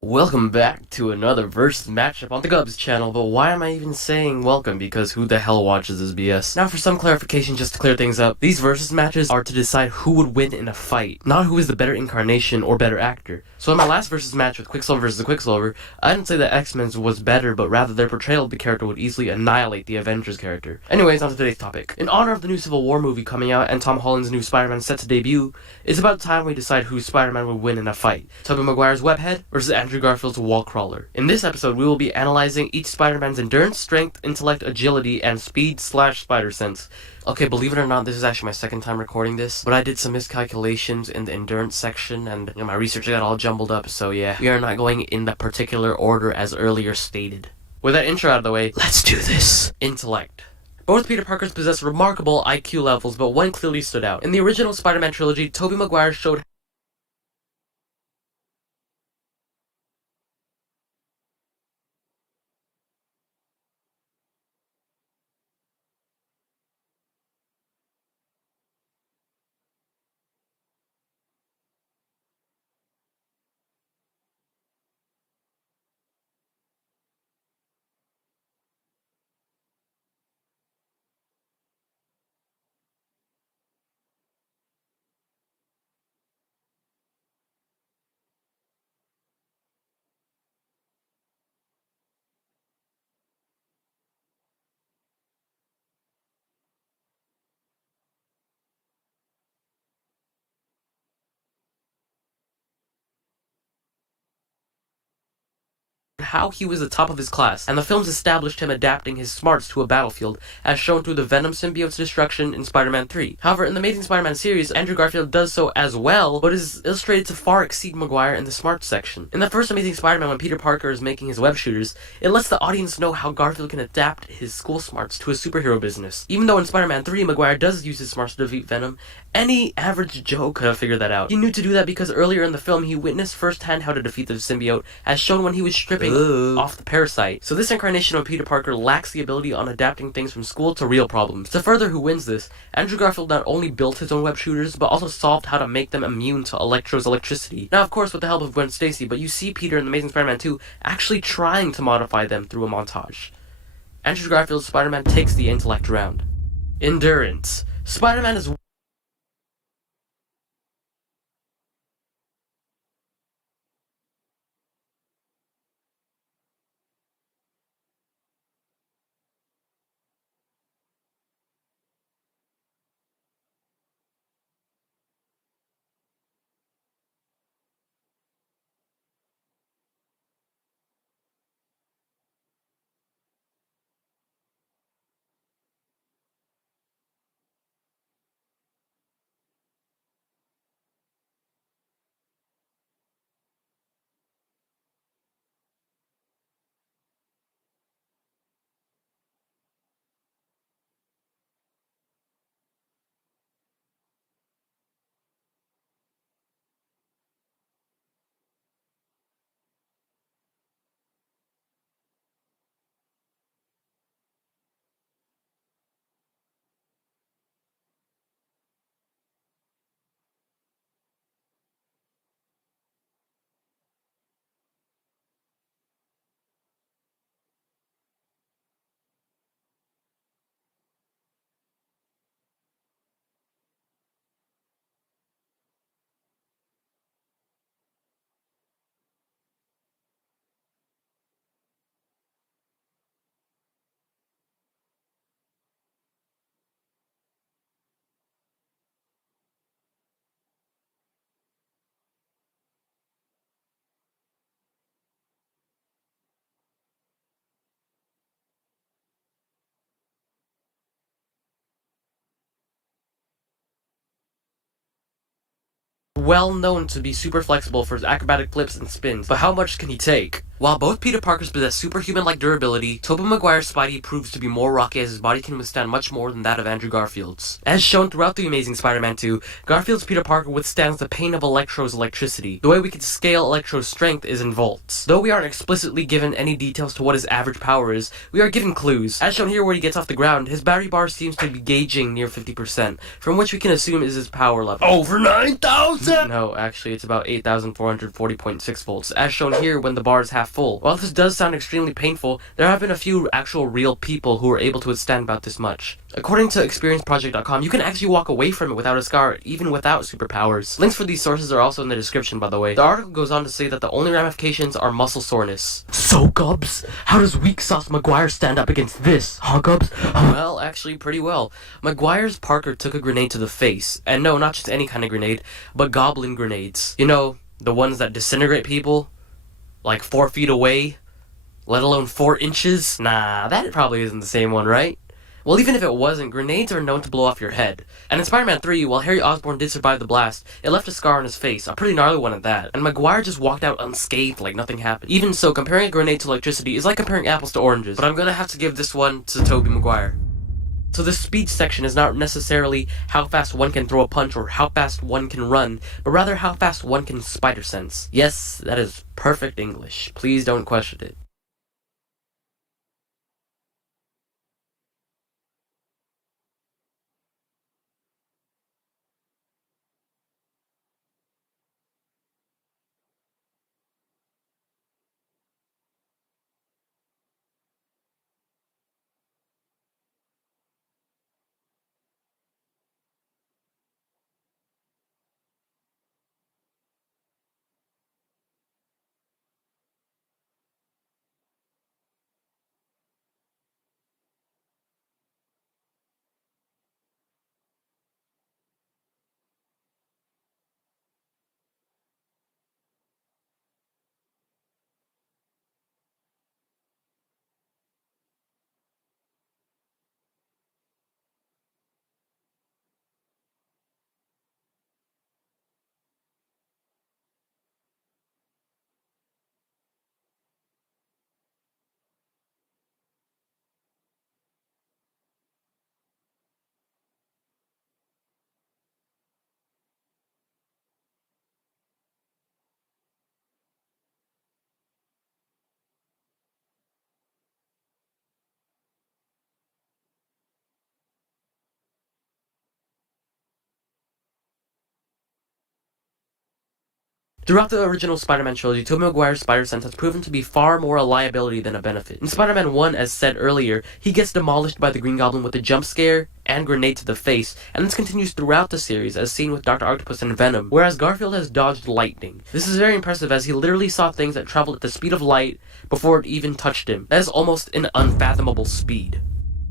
Welcome back to another versus matchup on the Gubs channel, but why am I even saying welcome? Because who the hell watches this BS? Now for some clarification, just to clear things up, these versus matches are to decide who would win in a fight, not who is the better incarnation or better actor. So in my last versus match with Quicksilver vs. Quicksilver, I didn't say that X-Men's was better, but rather their portrayal of the character would easily annihilate the Avengers character. Anyways, on to today's topic. In honor of the new Civil War movie coming out and Tom Holland's new Spider-Man set to debut, it's about time we decide who Spider-Man would win in a fight. Tobey Maguire's Webhead versus Andrew Garfield's Wall Crawler. In this episode, we will be analyzing each Spider-Man's endurance, strength, intellect, agility, and speed/spider sense. Okay, believe it or not, this is actually my second time recording this, but I did some miscalculations in the endurance section, and my research got all jumbled up, so yeah, we are not going in the particular order as earlier stated. With that intro out of the way, let's do this! Intellect. Both Peter Parkers possess remarkable IQ levels, but one clearly stood out. In the original Spider-Man trilogy, Tobey Maguire showed how he was the top of his class, and the films established him adapting his smarts to a battlefield, as shown through the Venom symbiote's destruction in Spider-Man 3. However, in the Amazing Spider-Man series, Andrew Garfield does so as well, but is illustrated to far exceed Maguire in the smarts section. In the first Amazing Spider-Man, when Peter Parker is making his web shooters, it lets the audience know how Garfield can adapt his school smarts to a superhero business. Even though in Spider-Man 3, Maguire does use his smarts to defeat Venom, any average Joe could have figured that out. He knew to do that because earlier in the film, he witnessed firsthand how to defeat the symbiote, as shown when he was stripping off the parasite. So this incarnation of Peter Parker lacks the ability on adapting things from school to real problems. To further who wins this, Andrew Garfield not only built his own web shooters, but also solved how to make them immune to Electro's electricity. Now, of course, with the help of Gwen Stacy, but you see Peter in The Amazing Spider-Man 2 actually trying to modify them through a montage. Andrew Garfield's Spider-Man takes the intellect round. Endurance. Spider-Man is well known to be super flexible for his acrobatic flips and spins, but how much can he take? While both Peter Parkers possess superhuman-like durability, Tobey Maguire's Spidey proves to be more rocky as his body can withstand much more than that of Andrew Garfield's. As shown throughout The Amazing Spider-Man 2, Garfield's Peter Parker withstands the pain of Electro's electricity. The way we can scale Electro's strength is in volts. Though we aren't explicitly given any details to what his average power is, we are given clues. As shown here where he gets off the ground, his battery bar seems to be gauging near 50%, from which we can assume is his power level. Over 9,000! No, actually it's about 8,440.6 volts, as shown here when the bar is half full. While this does sound extremely painful, there have been a few actual real people who were able to withstand about this much. According to experienceproject.com, you can actually walk away from it without a scar, even without superpowers. Links for these sources are also in the description, by the way. The article goes on to say that the only ramifications are muscle soreness. So, Gubs, how does weak sauce Maguire stand up against this, huh, Gubs? Well, actually pretty well. Maguire's Parker took a grenade to the face, and no, not just any kind of grenade, but goblin grenades. You know, the ones that disintegrate people? Like 4 feet away? Let alone 4 inches? Nah, that probably isn't the same one, right? Well, even if it wasn't, grenades are known to blow off your head. And in Spider-Man 3, while Harry Osborn did survive the blast, it left a scar on his face, a pretty gnarly one at that. And Maguire just walked out unscathed like nothing happened. Even so, comparing a grenade to electricity is like comparing apples to oranges, but I'm gonna have to give this one to Tobey Maguire. So this speed section is not necessarily how fast one can throw a punch or how fast one can run, but rather how fast one can spider sense. Yes, that is perfect English. Please don't question it. Throughout the original Spider-Man trilogy, Tobey Maguire's spider-sense has proven to be far more a liability than a benefit. In Spider-Man 1, as said earlier, he gets demolished by the Green Goblin with a jump scare and grenade to the face, and this continues throughout the series, as seen with Dr. Octopus and Venom, whereas Garfield has dodged lightning. This is very impressive, as he literally saw things that traveled at the speed of light before it even touched him. That is almost an unfathomable speed.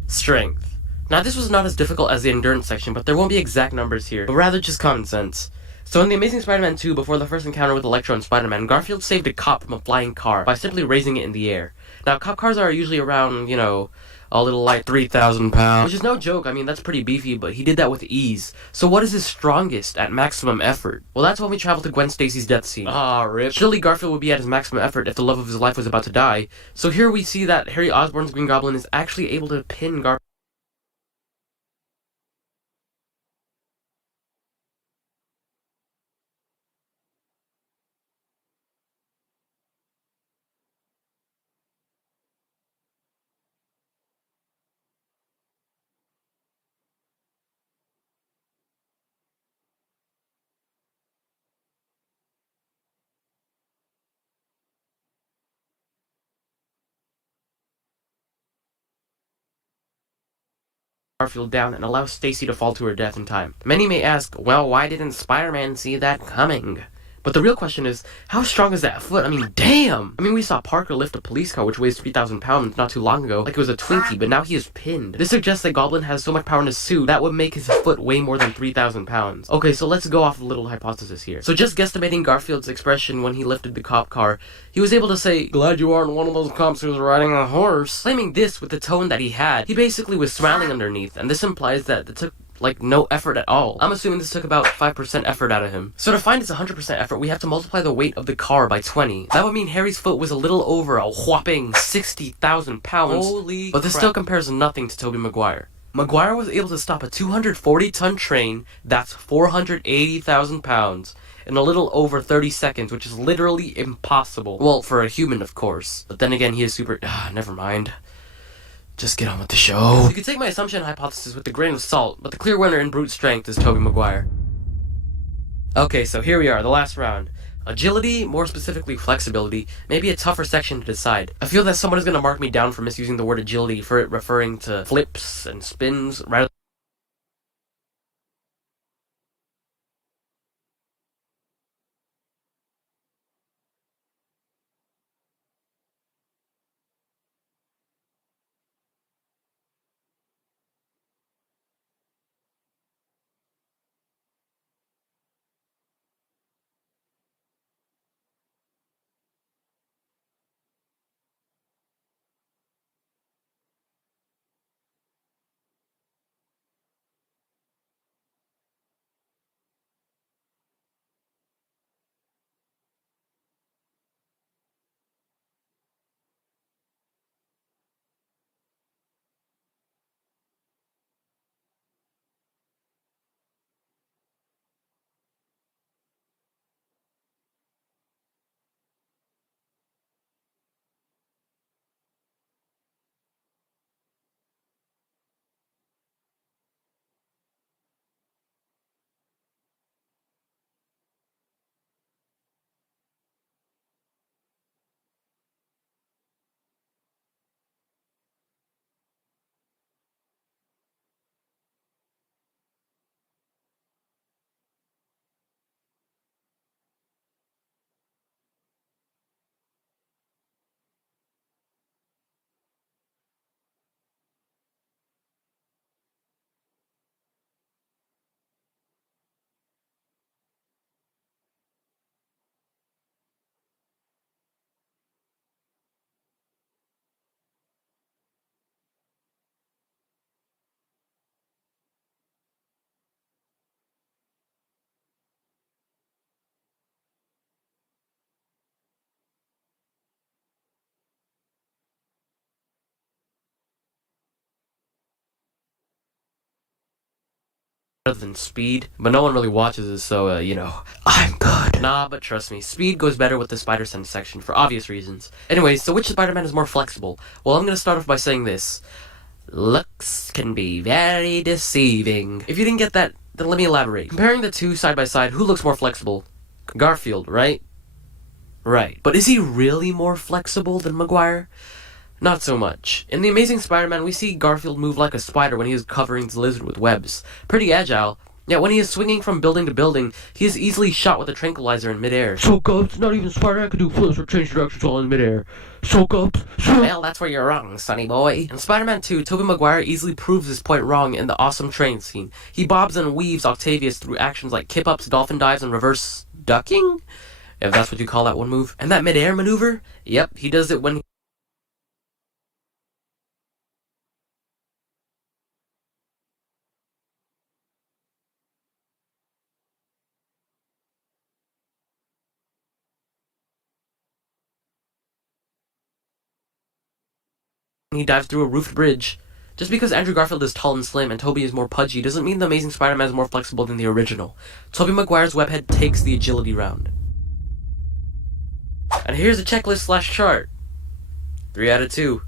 Strength. Now, this was not as difficult as the endurance section, but there won't be exact numbers here, but rather just common sense. So in The Amazing Spider-Man 2, before the first encounter with Electro and Spider-Man, Garfield saved a cop from a flying car by simply raising it in the air. Now, cop cars are usually around, a little like 3,000 pounds. Which is no joke, I mean, that's pretty beefy, but he did that with ease. So what is his strongest at maximum effort? Well, that's when we travel to Gwen Stacy's death scene. Ah, rip. Surely Garfield would be at his maximum effort if the love of his life was about to die. So here we see that Harry Osborn's Green Goblin is actually able to pin Garfield down and allow Stacy to fall to her death in time. Many may ask, well, why didn't Spider-Man see that coming? But the real question is, how strong is that foot? I mean, damn! I mean, we saw Parker lift a police car which weighs 3,000 pounds not too long ago, like it was a Twinkie, but now he is pinned. This suggests that Goblin has so much power in his suit, that would make his foot weigh more than 3,000 pounds. Okay, so let's go off a little hypothesis here. So just guesstimating Garfield's expression when he lifted the cop car, he was able to say, "Glad you aren't one of those cops who's riding a horse." Claiming this with the tone that he had, he basically was smiling underneath, and this implies that like no effort at all. I'm assuming this took about 5% effort out of him. So to find his 100% effort, we have to multiply the weight of the car by 20. That would mean Harry's foot was a little over a whopping 60,000 pounds. Holy But this crap. Still compares nothing to Tobey Maguire. Maguire was able to stop a 240-ton train that's 480,000 pounds in a little over 30 seconds, which is literally impossible. Well, for a human, of course. But then again, he is super... never mind. Just get on with the show. You can take my assumption hypothesis with a grain of salt, but the clear winner in brute strength is Tobey Maguire. Okay, so here we are, the last round. Agility, more specifically flexibility, may be a tougher section to decide. I feel that someone is going to mark me down for misusing the word agility for it referring to flips and spins rather than speed, but no one really watches it, so, I'm good. Nah, but trust me, speed goes better with the spider sense section for obvious reasons. Anyways, so which Spider-Man is more flexible? Well, I'm gonna start off by saying this. Looks can be very deceiving. If you didn't get that, then let me elaborate. Comparing the two side by side, who looks more flexible? Garfield, right? Right. But is he really more flexible than Maguire? Not so much. In The Amazing Spider-Man, we see Garfield move like a spider when he is covering the lizard with webs. Pretty agile. Yet when he is swinging from building to building, he is easily shot with a tranquilizer in midair. So Gubs, not even Spider-Man can do flips or change directions all in midair. So Gubs, so... Well, that's where you're wrong, sonny boy. In Spider-Man 2, Tobey Maguire easily proves this point wrong in the awesome train scene. He bobs and weaves Octavius through actions like kip-ups, dolphin dives, and reverse ducking? If that's what you call that one move. And that midair maneuver? Yep, he does it when he dives through a roofed bridge. Just because Andrew Garfield is tall and slim and Tobey is more pudgy doesn't mean the Amazing Spider-Man is more flexible than the original. Tobey Maguire's webhead takes the agility round. And here's a checklist slash chart. 3 out of 2.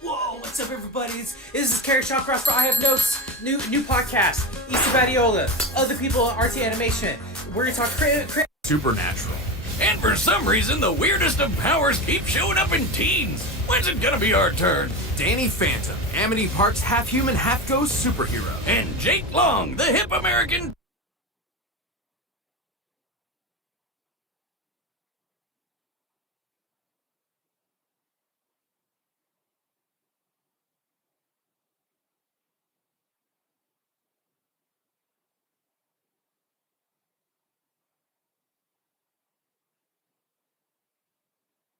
Whoa, what's up, everybody? This is Carrot Sean Cross for I Have Notes, new podcast. Easter Badiola, other people at RT Animation. We're gonna talk Supernatural. And for some reason, the weirdest of powers keep showing up in teens. When's it gonna be our turn? Danny Phantom, Amity Park's half-human, half-ghost superhero. And Jake Long, the hip American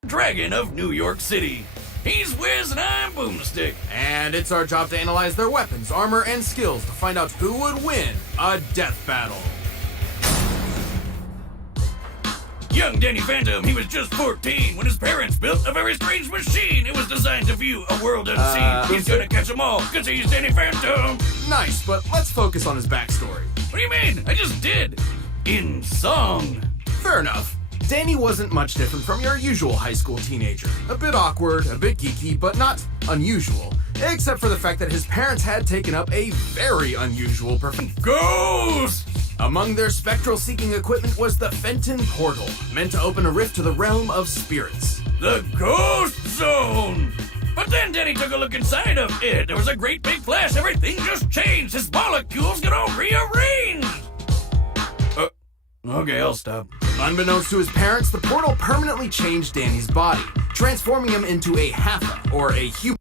Dragon of New York City. He's Wiz and I'm Boomstick. And it's our job to analyze their weapons, armor, and skills to find out who would win a death battle. Young Danny Phantom, he was just 14 when his parents built a very strange machine. It was designed to view a world unseen. He's gonna catch them all, cause he's Danny Phantom. Nice, but let's focus on his backstory. What do you mean? I just did. In song. Fair enough. Danny wasn't much different from your usual high school teenager. A bit awkward, a bit geeky, but not unusual. Except for the fact that his parents had taken up a very unusual profession. Ghost! Among their spectral-seeking equipment was the Fenton Portal, meant to open a rift to the realm of spirits. The Ghost Zone! But then Danny took a look inside of it. There was a great big flash. Everything just changed. His molecules got all rearranged. Okay, I'll stop. Unbeknownst to his parents, the portal permanently changed Danny's body, transforming him into a Hatha, or a human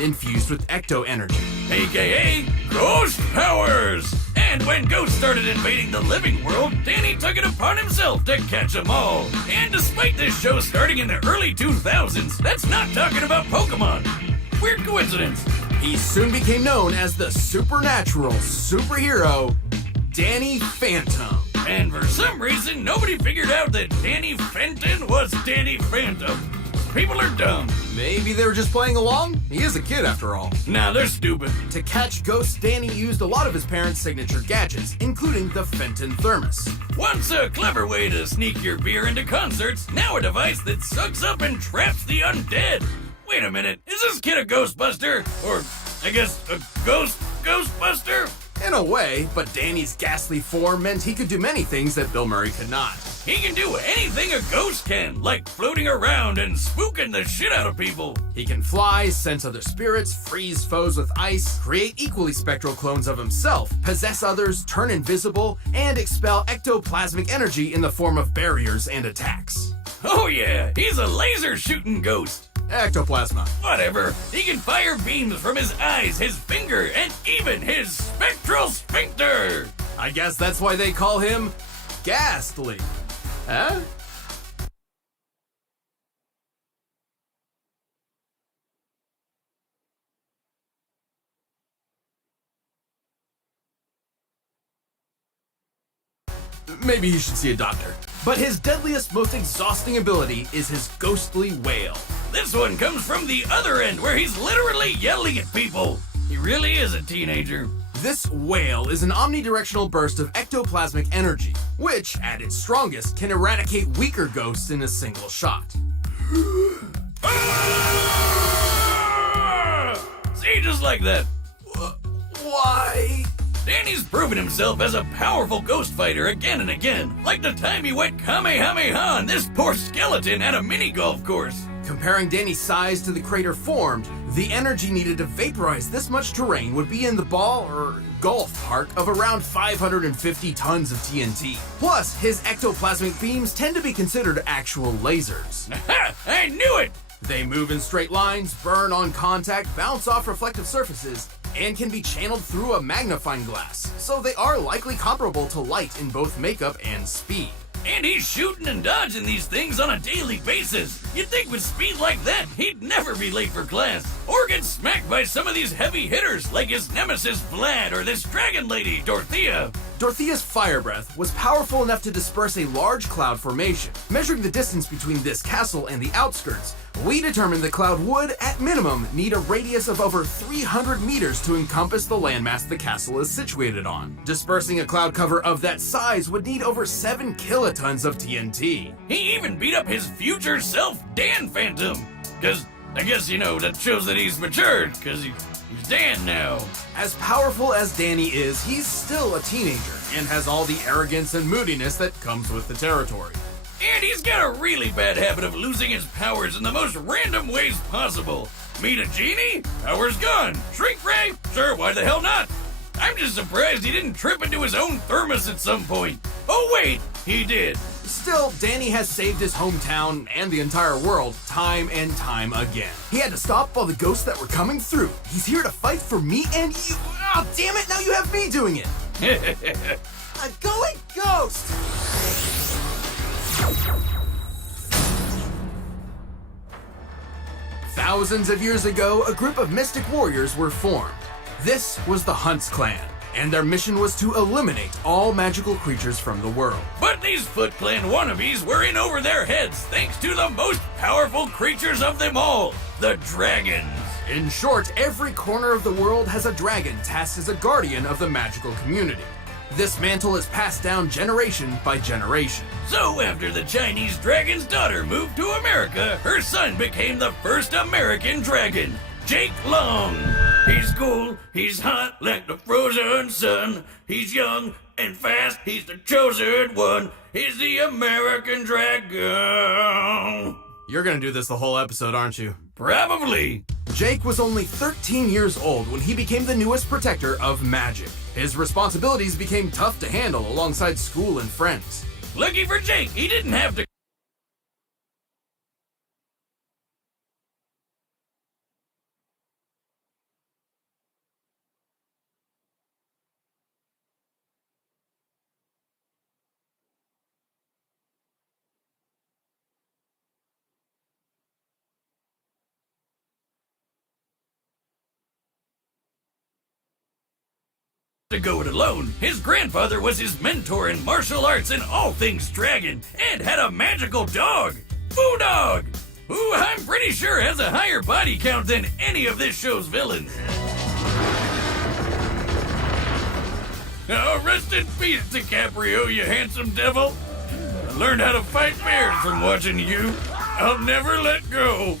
infused with ecto energy. AKA Ghost Powers! And when ghosts started invading the living world, Danny took it upon himself to catch them all. And despite this show starting in the early 2000s, that's not talking about Pokemon. Weird coincidence. He soon became known as the supernatural superhero, Danny Phantom. And for some reason, nobody figured out that Danny Fenton was Danny Phantom. People are dumb. Maybe they were just playing along? He is a kid after all. Nah, they're stupid. To catch ghosts, Danny used a lot of his parents' signature gadgets, including the Fenton Thermos. Once a clever way to sneak your beer into concerts, now a device that sucks up and traps the undead. Wait a minute, is this kid a Ghostbuster? Or, I guess, a Ghostbuster? In a way, but Danny's ghastly form meant he could do many things that Bill Murray could not. He can do anything a ghost can, like floating around and spooking the shit out of people. He can fly, sense other spirits, freeze foes with ice, create equally spectral clones of himself, possess others, turn invisible, and expel ectoplasmic energy in the form of barriers and attacks. Oh yeah, he's a laser-shooting ghost. Ectoplasma. Whatever. He can fire beams from his eyes, his finger, and even his spectral sphincter. I guess that's why they call him Ghastly. Huh? Maybe he should see a doctor. But his deadliest, most exhausting ability is his ghostly wail. This one comes from the other end, where he's literally yelling at people. He really is a teenager. This wail is an omnidirectional burst of ectoplasmic energy, which, at its strongest, can eradicate weaker ghosts in a single shot. See, just like that. Why? Danny's proven himself as a powerful ghost fighter again and again, like the time he went Kamehameha on this poor skeleton at a mini golf course. Comparing Danny's size to the crater formed, the energy needed to vaporize this much terrain would be in the golf park of around 550 tons of TNT. Plus, his ectoplasmic beams tend to be considered actual lasers. Ha! I knew it! They move in straight lines, burn on contact, bounce off reflective surfaces, and can be channeled through a magnifying glass, so they are likely comparable to light in both makeup and speed. And he's shooting and dodging these things on a daily basis. You'd think with speed like that, he'd never be late for class, or get smacked by some of these heavy hitters like his nemesis Vlad or this dragon lady, Dorothea. Dorothea's fire breath was powerful enough to disperse a large cloud formation. Measuring the distance between this castle and the outskirts, we determined the cloud would, at minimum, need a radius of over 300 meters to encompass the landmass the castle is situated on. Dispersing a cloud cover of that size would need over 7 kilotons of TNT. He even beat up his future self, Dan Phantom. Cause I guess, that shows that he's matured, cause he's Dan now. As powerful as Danny is, he's still a teenager and has all the arrogance and moodiness that comes with the territory. And he's got a really bad habit of losing his powers in the most random ways possible. Meet a genie? Powers gone. Shrink ray? Sure, why the hell not? I'm just surprised he didn't trip into his own thermos at some point. Oh wait, he did. Still, Danny has saved his hometown and the entire world time and time again. He had to stop all the ghosts that were coming through. He's here to fight for me and you. Oh, damn it, now you have me doing it. A going ghost! Thousands of years ago, a group of mystic warriors were formed. This was the Hunts clan, and their mission was to eliminate all magical creatures from the world. But these Foot Clan wannabes were in over their heads thanks to the most powerful creatures of them all, the dragons. In short, every corner of the world has a dragon tasked as a guardian of the magical community. This mantle is passed down generation by generation. So after the Chinese dragon's daughter moved to America, her son became the first American dragon, Jake Long. He's cool, he's hot like the frozen sun. He's young and fast, he's the chosen one. He's the American dragon. You're gonna do this the whole episode, aren't you? Probably. Jake was only 13 years old when he became the newest protector of magic. His responsibilities became tough to handle alongside school and friends. Lucky for Jake, he didn't have to go it alone. His grandfather was his mentor in martial arts and all things dragon, and had a magical dog, Foo Dog, who I'm pretty sure has a higher body count than any of this show's villains. Oh, rest in peace, DiCaprio, you handsome devil. I learned how to fight bears from watching you. I'll never let go.